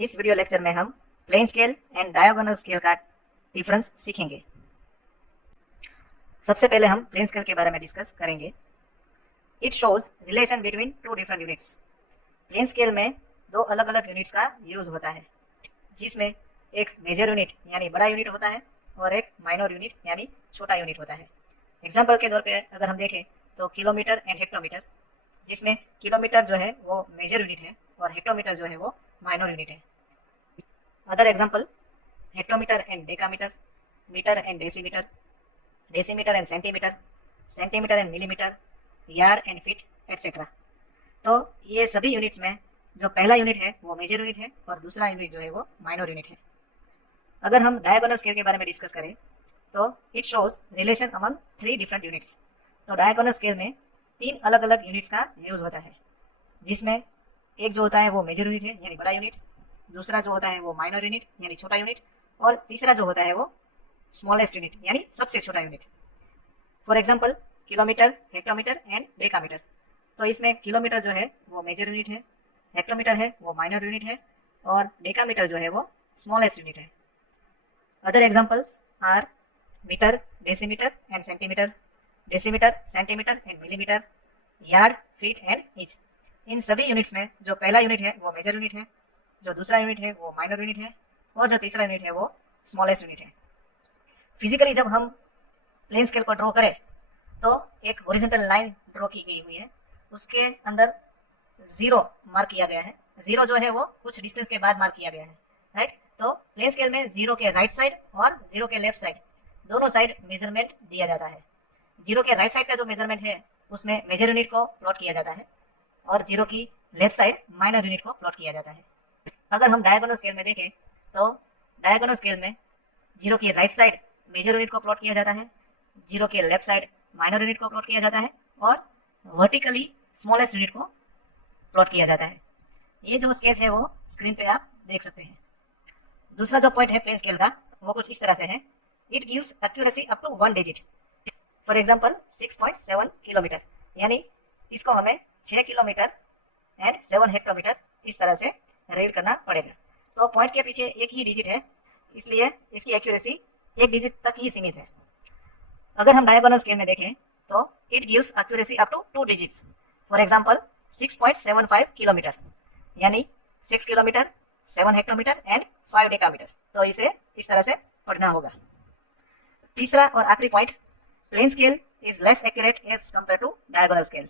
इस video lecture में हम plain scale and diagonal scale का डिफरेंस सीखेंगे। सबसे पहले हम प्लेन स्केल के बारे में डिस्कस करेंगे। It shows relation between two different units. Plain scale में दो अलग अलग यूनिट्स का यूज होता है, जिसमें एक मेजर यूनिट यानी बड़ा यूनिट होता है और एक माइनर यूनिट यानी छोटा यूनिट होता है। एग्जाम्पल के तौर पे अगर हम देखें तो किलोमीटर एंड हेक्टोमीटर, जिसमें किलोमीटर जो है वो मेजर यूनिट है और हेक्टोमीटर जो है वो माइनर यूनिट है। Other example hectometre and decametre, metre and decimetre, decimetre and centimetre, centimetre and millimetre, yard and feet etcetera. तो ये सभी यूनिट्स में जो पहला यूनिट है वो मेजर यूनिट है और दूसरा यूनिट जो है वो माइनर यूनिट है। अगर हम डायगोनल स्केल के बारे में डिस्कस करें तो it shows relation among three different units. तो डायगोनल स्केल में तीन अलग अलग यूनिट्स का यूज होता है, जिसमें एक जो होता है वो मेजर यूनिट है यानी बड़ा यूनिट, दूसरा जो होता है वो माइनर यूनिट यानी छोटा यूनिट, और तीसरा जो होता है वो स्मॉलेस्ट यूनिट यानी सबसे छोटा unit. For example kilometre, hectometre and decametre. तो इसमें किलोमीटर जो है वो मेजर यूनिट है, हेक्टोमीटर है वो माइनर यूनिट है और डेकामीटर जो है वो स्मॉलेस्ट यूनिट है। Other examples are metre, decimetre and centimetre, decimetre, centimetre and millimetre, yard, feet and inch. इन सभी यूनिट्स में जो पहला यूनिट है वो मेजर यूनिट है, जो दूसरा यूनिट है वो माइनर यूनिट है और जो तीसरा यूनिट है वो स्मॉलेस्ट यूनिट है। फिजिकली जब हम प्लेन स्केल को ड्रॉ करें तो एक हॉरिजॉन्टल लाइन ड्रॉ की गई हुई है, उसके अंदर जीरो मार्क किया गया है। जीरो जो है वो कुछ डिस्टेंस के बाद मार्क किया गया है, राइट। तो प्लेन स्केल में जीरो के राइट साइड और जीरो के लेफ्ट साइड दोनों साइड मेजरमेंट दिया जाता है। जीरो के राइट साइड का जो मेजरमेंट है उसमें मेजर यूनिट को प्लॉट किया जाता है और जीरो की लेफ्ट साइड माइनर यूनिट को प्लॉट किया जाता है। अगर हम डायगोनल स्केल में देखें तो डायगोनल स्केल में जीरो की राइट साइड मेजर यूनिट को प्लॉट किया जाता है, जीरो के लेफ्ट साइड माइनर यूनिट को प्लॉट किया जाता है और वर्टिकली स्मॉलेस्ट यूनिट को प्लॉट किया जाता है। ये जो स्केच है वो स्क्रीन पे आप देख सकते हैं। दूसरा जो पॉइंट है प्लेन स्केल का वो कुछ इस तरह से है। It gives accuracy up to 1 digit. For example 6.7 kilometre, यानी इसको हमें 6 किलोमीटर एंड 7 हेक्टोमीटर इस तरह से रीड करना पड़ेगा। तो पॉइंट के पीछे एक ही डिजिट है, इसलिए इसकी एक्यूरेसी एक डिजिट तक ही सीमित है। अगर हम डायगोनल स्केल में देखें तो it gives accuracy up to 2 digits. For example 6.75 kilometre, यानी 6 किलोमीटर, 7 हेक्टोमीटर एंड 5 डेकामीटर। तो इसे इस तरह से पढ़ना होगा। तीसरा और आखिरी point, plane scale is less accurate as compare to diagonal scale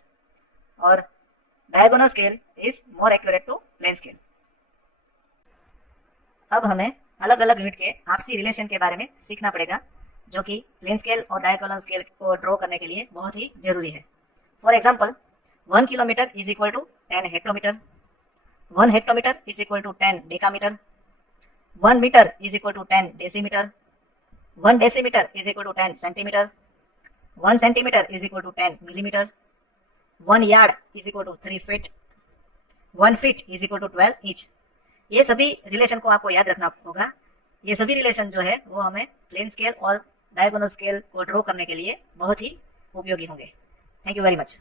और diagonal scale is more accurate to plane scale. अब हमें अलग अलग यूनिट के आपसी रिलेशन के बारे में सीखना पड़ेगा, जो कि प्लेन स्केल और डायगोनल स्केल को ड्रॉ करने के लिए बहुत ही जरूरी है। For example 1 kilometre is equal to 10 hectometre, 1 hectometre is equal to 10 decametre, 1 metre is equal to 10 decimetre, 1 decimetre is equal to 10 centimetre, 1 centimetre is equal to 10 millimetre, 1 yard is equal to 3 feet, 1 feet is equal to 12 inch. ये सभी relation को आपको याद रखना होगा। ये सभी relation जो है वो हमें प्लेन स्केल और डायगोनल स्केल को ड्रॉ करने के लिए बहुत ही उपयोगी होंगे। Thank you very much.